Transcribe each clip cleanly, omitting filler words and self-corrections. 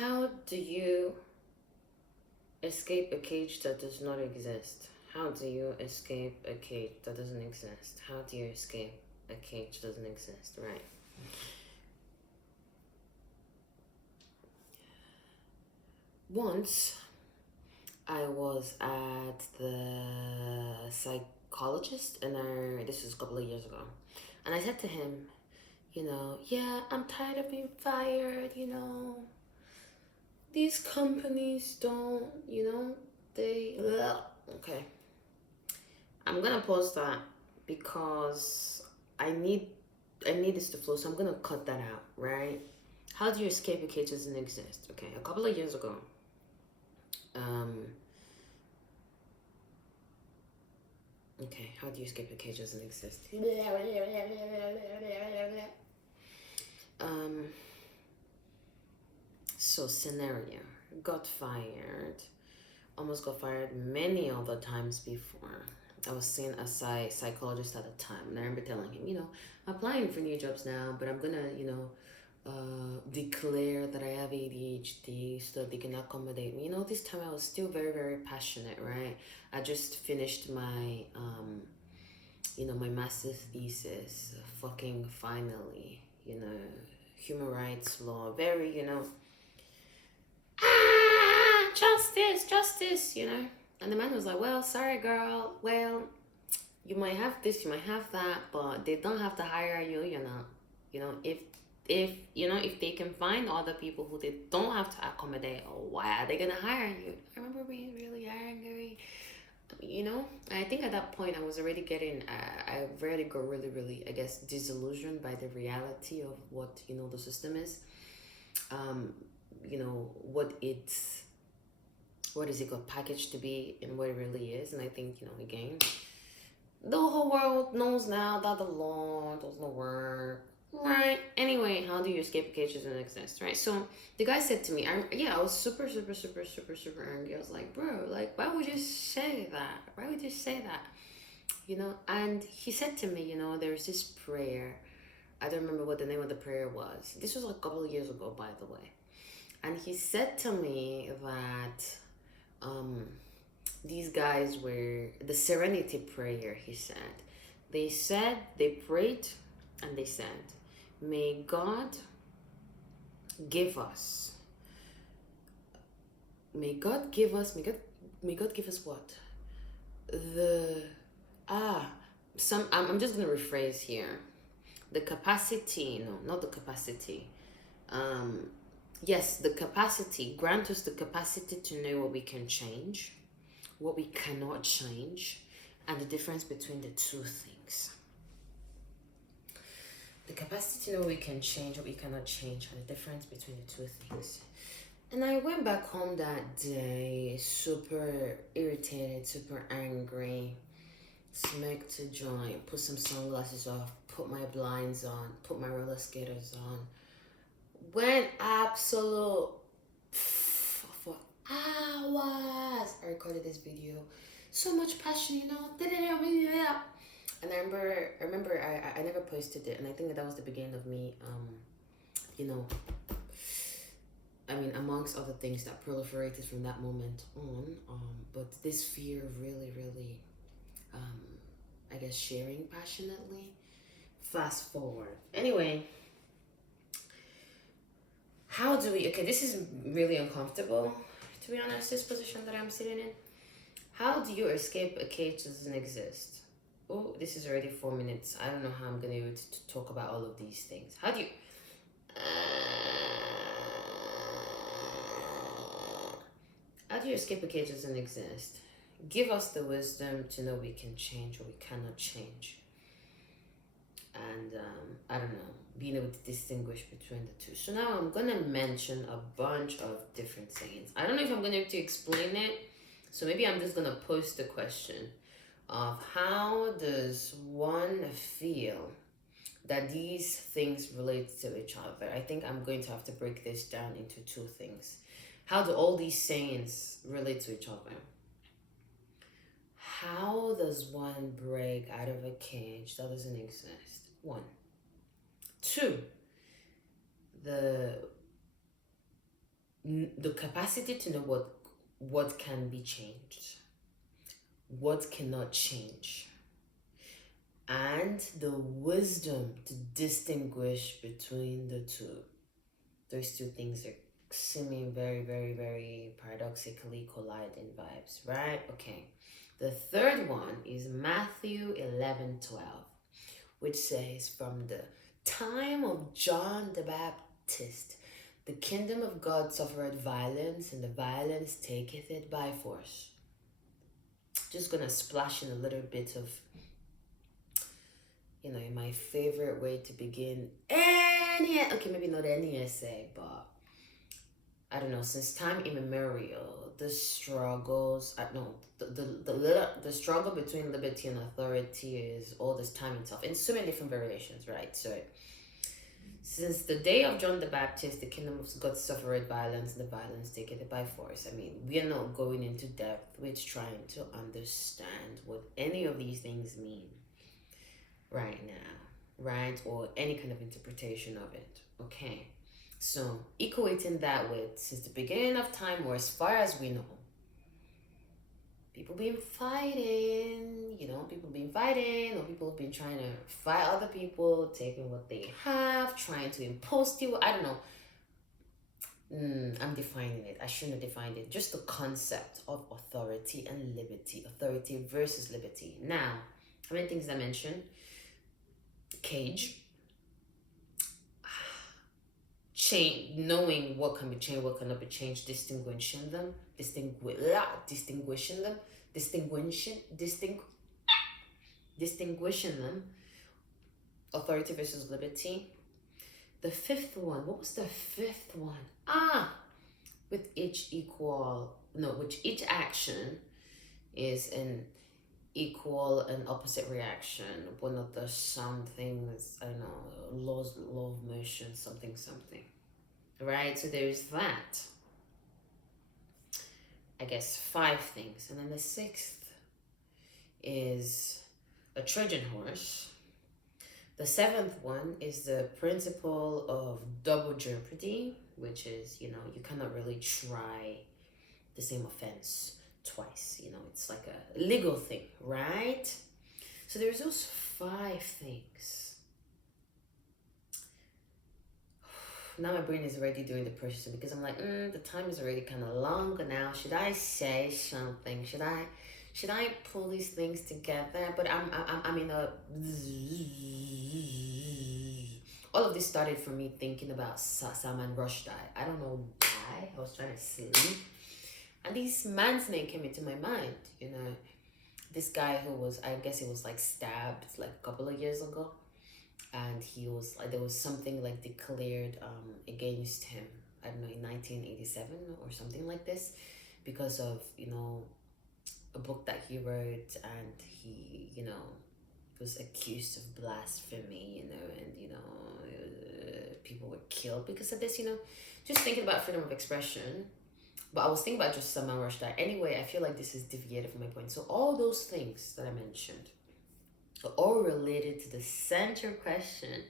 How do you escape a cage that does not exist? How do you escape a cage that doesn't exist? How do you escape a cage that doesn't exist? Right. Once I was at the psychologist, and this was a couple of years ago, and I said to him, yeah, I'm tired of being fired, these companies don't, they, ugh. Okay. I'm gonna post that because I need I need this to flow, so I'm gonna cut that out, right? How do you escape a cage doesn't exist? Okay, a couple of years ago, um, okay, how do you escape a cage doesn't exist? Um, so scenario, got fired, almost got fired many other times before. I was seeing a psychologist at the time, and I remember telling him, applying for new jobs now, but I'm gonna, declare that I have ADHD so that they can accommodate me. This time I was still very, very passionate, right? I just finished my, my master's thesis, fucking finally, human rights law, very, justice, justice, And the man was like, well, sorry, girl. Well, you might have this, you might have that, but they don't have to hire you, if they can find other people who they don't have to accommodate, why are they gonna hire you? I remember being really angry, I think at that point I was already getting, I already got really, really, I guess, disillusioned by the reality of what, the system is, um, what it's, what is it got packaged to be and what it really is. And I think, again, the whole world knows now that the law doesn't work. Right. Anyway, how do you escape cages and exist? Right. So the guy said to me, I was super, super, super, super, super angry. I was like, bro, like, why would you say that? Why would you say that? And he said to me, there's this prayer. I don't remember what the name of the prayer was. This was a couple of years ago, by the way. And he said to me that um, these guys were the serenity prayer, he said. They prayed and they said, may God give us, may God give us what? The, I'm just going to rephrase here. The capacity, no, not the capacity. Yes, the capacity, grant us the capacity to know what we can change, what we cannot change, and the difference between the two things. The capacity to know what we can change, what we cannot change, and the difference between the two things. And I went back home that day, super irritated, super angry, smoked a joint, put some sunglasses off, put my blinds on, put my roller skaters on. Went absolute for hours. I recorded this video. So much passion, And I never posted it, and I think that was the beginning of me, you know, amongst other things that proliferated from that moment on. But this fear of really, really, I guess, sharing passionately. Fast forward. Anyway, how do we? Okay, this is really uncomfortable. To be honest, this position that I'm sitting in. How do you escape a cage that doesn't exist? Oh, this is already 4 minutes. I don't know how I'm gonna be able to talk about all of these things. How do you? How do you escape a cage that doesn't exist? Give us the wisdom to know we can change or we cannot change. And I don't know, being able to distinguish between the two. So now I'm gonna mention a bunch of different sayings. I don't know if I'm gonna be able to explain it, so maybe I'm just gonna post the question of how does one feel that these things relate to each other. I think I'm going to have to break this down into two things. How do all these sayings relate to each other? How does one break out of a cage that doesn't exist? One. Two, the the capacity to know what can be changed, what cannot change, and the wisdom to distinguish between the two. Those two things are seeming very, very, very paradoxically colliding vibes, right? Okay. The third one is Matthew 11:12, which says, "From the time of John the Baptist, the kingdom of God suffered violence, and the violence taketh it by force." Just gonna splash in a little bit of, my favorite way to begin okay, maybe not any essay, but I don't know, since time immemorial, the struggles, no, the struggle between liberty and authority is all this time itself in so many different variations, right? So, since the day of John the Baptist, the kingdom of God suffered violence, and the violence taken it by force. I mean, we are not going into depth with trying to understand what any of these things mean right now, right? Or any kind of interpretation of it, okay? So, equating that with since the beginning of time, or as far as we know, people been fighting, or people have been trying to fight other people, taking what they have, trying to impose to, I don't know. I'm defining it. I shouldn't have defined it. Just the concept of authority and liberty, authority versus liberty. Now, how many things I mentioned? Cage, change, knowing what can be changed, what cannot be changed, distinguishing them, distinguishing them, authority versus liberty. The fifth one, what was the fifth one? With each action is an equal and opposite reaction. One of the somethings, I don't know, law of motion, something. Right? So there's that. I guess 5 things. And then the 6th is a Trojan horse. The 7th one is the principle of double jeopardy, which is, you cannot really try the same offense twice. It's like a legal thing, right? So there's those 5 things. Now my brain is already doing the processing because I'm like, the time is already kind of long now. Should I say something? Should I pull these things together? But I'm in a. All of this started from me thinking about Salman Rushdie. I don't know why. I was trying to sleep, and this man's name came into my mind. This guy who was, I guess he was like stabbed like a couple of years ago. And he was like, there was something like declared against him, I don't know, in 1987 or something like this, because of a book that he wrote, and he was accused of blasphemy, and people were killed because of this. Just thinking about freedom of expression, but I was thinking about just Salman Rushdie. Anyway, I feel like this is deviated from my point. So all those things that I mentioned are all related to the central question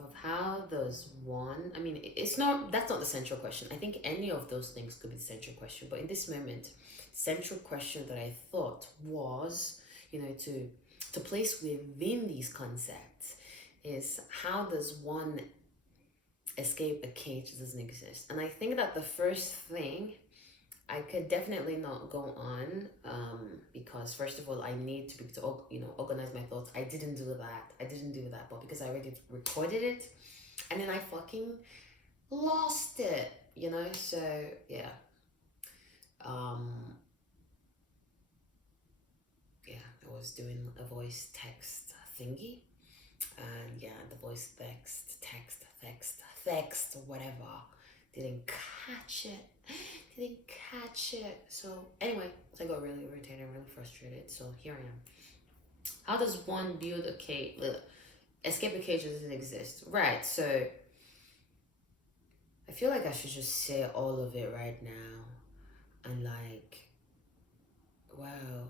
of how does one, that's not the central question. I think any of those things could be the central question, but in this moment, central question that I thought was, to place within these concepts is, how does one escape a cage that doesn't exist? And I think that the first thing, I could definitely not go on because first of all, I need to be to organize my thoughts. I didn't do that, but because I already recorded it, and then I fucking lost it, So yeah, I was doing a voice text thingy, and the voice text, whatever, didn't catch it. So anyway, I got really irritated, really frustrated. So here I am. How does one build a cage? Escape a cage that doesn't exist. Right. So I feel like I should just say all of it right now. And like, wow,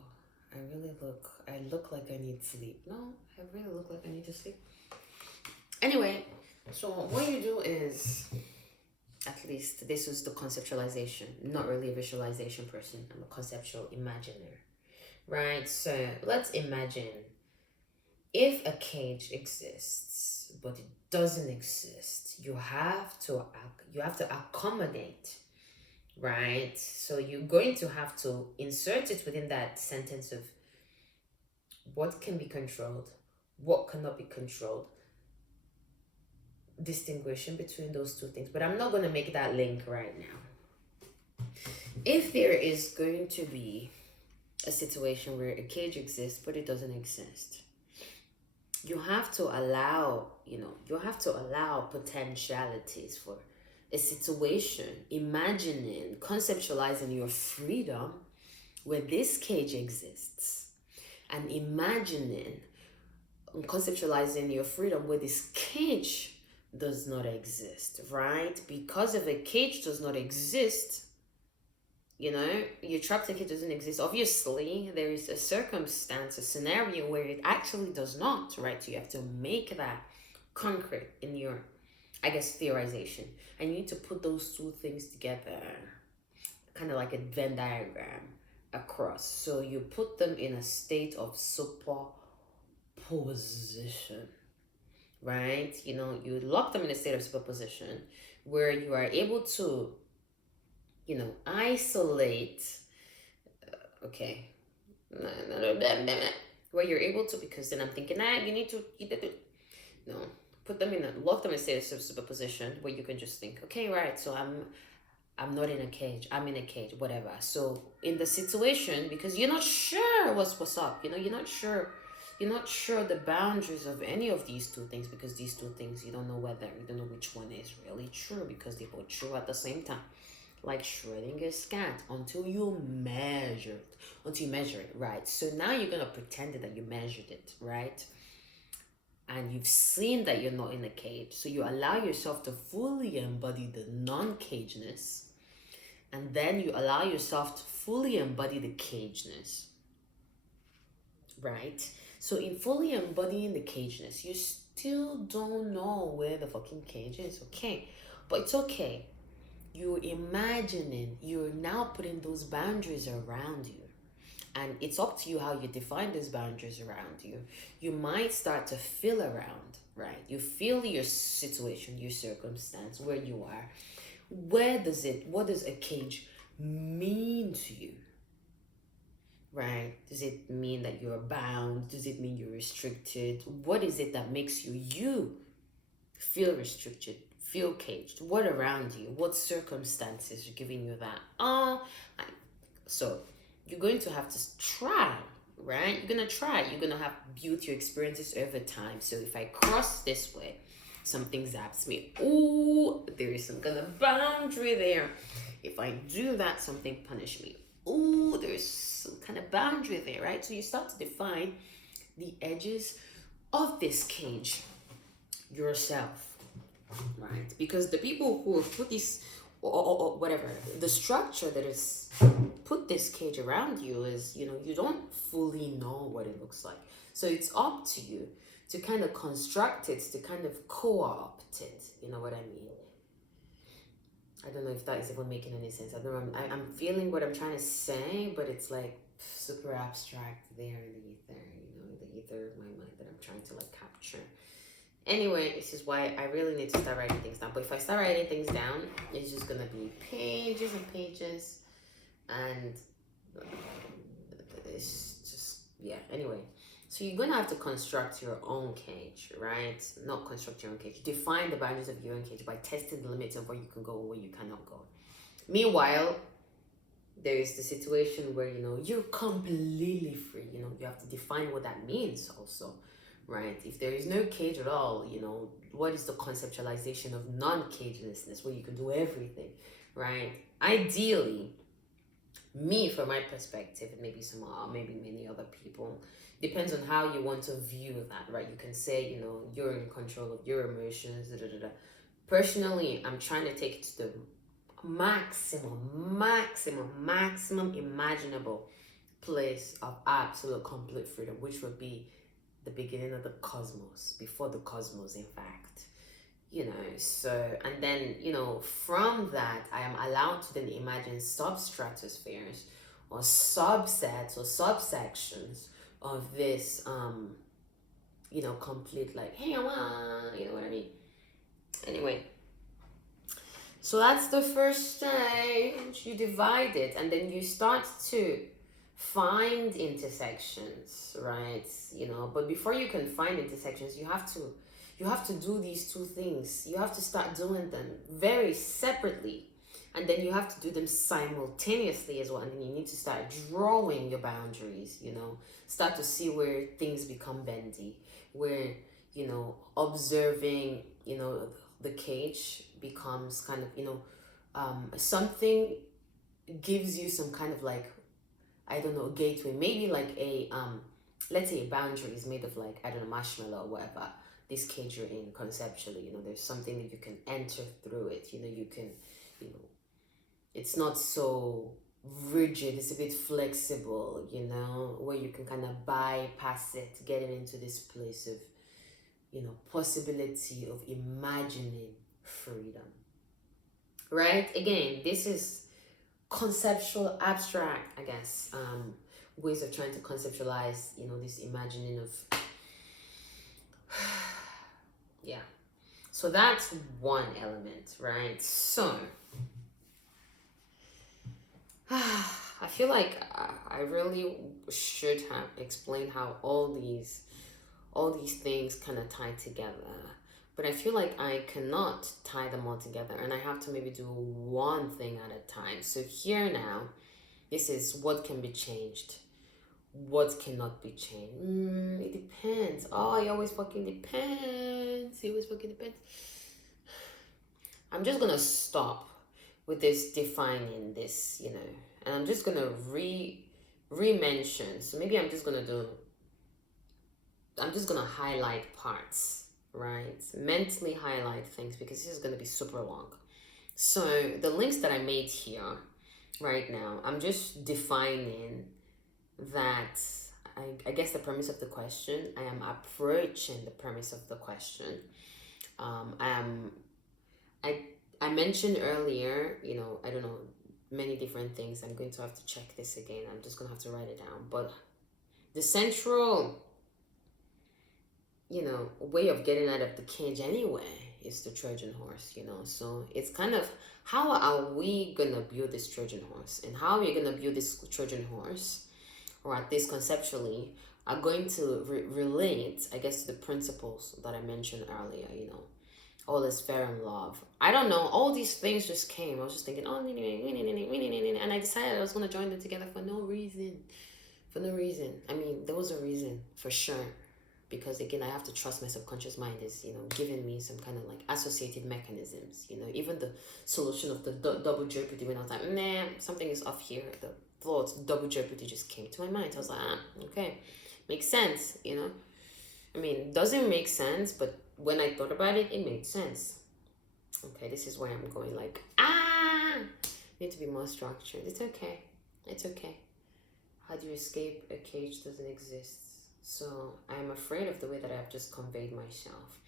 I look like I need sleep. No, I really look like I need to sleep. Anyway, so what you do is, At least this was the conceptualization. Not really a visualization person. I'm a conceptual imaginer. Right? So let's imagine if a cage exists but it doesn't exist, you have to accommodate, right? So you're going to have to insert it within that sentence of what can be controlled, what cannot be controlled, distinguishing between those two things. But I'm not going to make that link right now. If there is going to be a situation where a cage exists but it doesn't exist, you have to allow, you have to allow potentialities for a situation, imagining, conceptualizing your freedom where this cage exists, and imagining, conceptualizing your freedom where this cage does not exist, right? Because if a cage does not exist, your truck ticket doesn't exist. Obviously, there is a circumstance, a scenario where it actually does not, right? So you have to make that concrete in your, I guess, theorization. And you need to put those two things together, kind of like a Venn diagram across. So you put them in a state of superposition, right? You lock them in a state of superposition where you are able to isolate, okay, where you're able to, because then I'm thinking, you need to, no, lock them in a state of superposition where you can just think, okay, right, so I'm not in a cage, I'm in a cage, whatever. So in the situation, because you're not sure what's up, you're not sure the boundaries of any of these two things, because these two things, you don't know which one is really true, because they both true at the same time. Like Schrodinger's cat, until you measure it, right? So now you're gonna pretend that you measured it, right? And you've seen that you're not in a cage, so you allow yourself to fully embody the non-cageness, and then you allow yourself to fully embody the cageness, right? So in fully embodying the cageness, you still don't know where the fucking cage is, okay? But it's okay. You're imagining, you're now putting those boundaries around you. And it's up to you how you define those boundaries around you. You might start to feel around, right? You feel your situation, your circumstance, where you are. What does a cage mean to you? Right? Does it mean that you're bound? Does it mean you're restricted? What is it that makes you feel restricted, feel caged? What around you? What circumstances are giving you that? So you're going to have to try, right? You're going to try. You're going to have built your experiences over time. So if I cross this way, something zaps me. Ooh, there is some kind of boundary there. If I do that, something punish me. Ooh, there's some kind of boundary there, right? So you start to define the edges of this cage yourself, right? Because the people who have put this, or whatever, the structure that is put this cage around you is, you don't fully know what it looks like. So it's up to you to kind of construct it, to kind of co-opt it. You know what I mean? I don't know if that is even making any sense. I'm feeling what I'm trying to say, but it's like super abstract there in the ether, the ether of my mind that I'm trying to like capture. Anyway, this is why I really need to start writing things down. But if I start writing things down, it's just gonna be pages and pages, and it's just, yeah. Anyway, so you're gonna have to construct your own cage, right? Not construct your own cage. Define the boundaries of your own cage by testing the limits of where you can go and where you cannot go. Meanwhile, there is the situation where you're completely free. You have to define what that means also. Right? If there is no cage at all, what is the conceptualization of non-cagelessness where you can do everything, right? Ideally, me, from my perspective, and maybe maybe many other people, depends on how you want to view that, right? You can say, you're in control of your emotions, da, da, da, da. Personally, I'm trying to take it to the maximum imaginable place of absolute complete freedom, which would be the beginning of the cosmos, before the cosmos, in fact. So, and then, from that, I am allowed to then imagine substratospheres or subsets or subsections of this, complete, like, hey, you know what I mean? Anyway, so that's the first stage. You divide it, and then you start to find intersections, right? But before you can find intersections, you have to do these two things. You have to start doing them very separately, and then you have to do them simultaneously as well. And then you need to start drawing your boundaries. Start to see where things become bendy, where observing the cage becomes kind of something gives you some kind of, like, I don't know, gateway, maybe like a let's say a boundary is made of, like, I don't know, marshmallow or whatever. This cage you're in conceptually, there's something that you can enter through it. You can, it's not so rigid, it's a bit flexible, where you can kind of bypass it, get it into this place of, possibility of imagining freedom. Right? Again, this is conceptual, abstract, I guess, ways of trying to conceptualize, this imagining of, yeah. So that's one element, right? So, I feel like I really should have explained how all these things kind of tie together. But I feel like I cannot tie them all together, and I have to maybe do one thing at a time. So here now, this is what can be changed, what cannot be changed. It depends. Oh, it always fucking depends. It always fucking depends. I'm just gonna stop with this defining this, and I'm just gonna re-mention. So maybe I'm just gonna highlight parts, right? Mentally highlight things, because this is gonna be super long. So the links that I made here right now, I'm just defining that. I guess the premise of the question, I am approaching the premise of the question. I mentioned earlier, I don't know, many different things. I'm going to have to check this again. I'm just going to have to write it down. But the central, way of getting out of the cage anyway is the Trojan horse, So it's kind of, how are we going to build this Trojan horse? And how are we going to build this Trojan horse, or at least conceptually, are going to relate, I guess, to the principles that I mentioned earlier, all is fair in love. I don't know. All these things just came. I was just thinking, and I decided I was going to join them together for no reason. For no reason. I mean, there was a reason, for sure. Because, again, I have to trust my subconscious mind is, giving me some kind of, like, associated mechanisms. Even the solution of the double jeopardy, when I was like, nah, something is off here. The thoughts, double jeopardy just came to my mind. I was like, okay. Makes sense, I mean, doesn't make sense, but when I thought about it, it made sense. Okay, this is where I'm going, like, need to be more structured. It's okay. It's okay. How do you escape a cage doesn't exist? So I'm afraid of the way that I've just conveyed myself,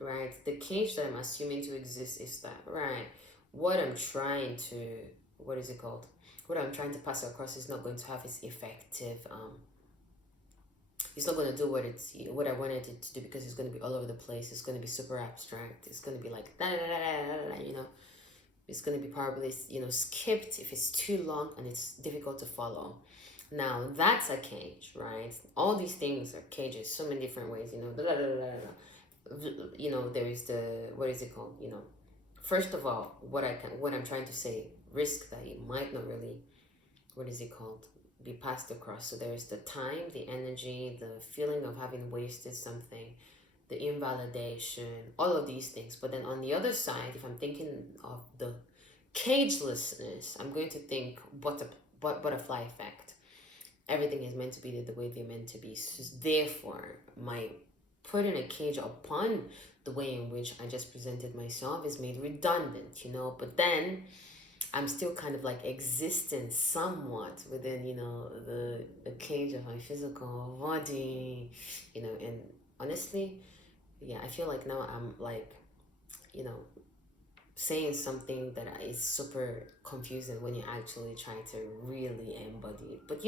right? The cage that I'm assuming to exist is that, right? What I'm trying to, what is it called? What I'm trying to pass across is not going to have its effective, it's not going to do what I wanted it to do, because it's going to be all over the place. It's going to be super abstract. It's going to be like, da, da, da, da, da, da, It's going to be probably, skipped if it's too long and it's difficult to follow. Now, that's a cage, right? All these things are cages, so many different ways, da, da, da, da, da. There is the, what is it called? First of all, what I'm trying to say, risk that you might not really, what is it called? Be passed across. So there's the time, the energy, the feeling of having wasted something, the invalidation, all of these things. But then on the other side, if I'm thinking of the cagelessness, I'm going to think butterfly effect. Everything is meant to be the way they're meant to be. So therefore, my putting a cage upon the way in which I just presented myself is made redundant, But then I'm still kind of like existing somewhat within, the cage of my physical body, and honestly, yeah, I feel like now I'm like you know, saying something that is super confusing when you actually try to really embody it. But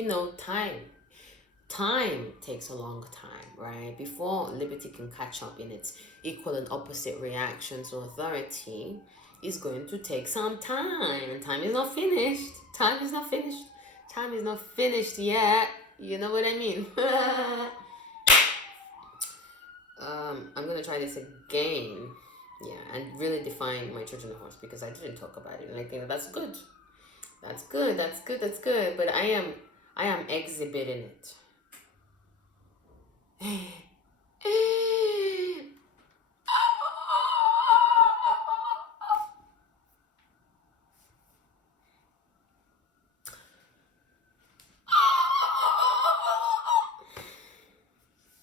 time takes a long time, right? Before liberty can catch up in its equal and opposite reactions to authority, is going to take some time. Time is not finished. Time is not finished. Time is not finished yet. You know what I mean? I'm gonna try this again. Yeah, and really define my Trojan horse because I didn't talk about it, and I think that's good. That's good. That's good. That's good. But I am exhibiting it.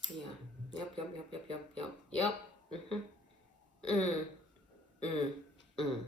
Yeah. Yep. Yep. Yep. Yep. Yep. Yep. Yep. Mm-hmm. Mm. Mm. Mm.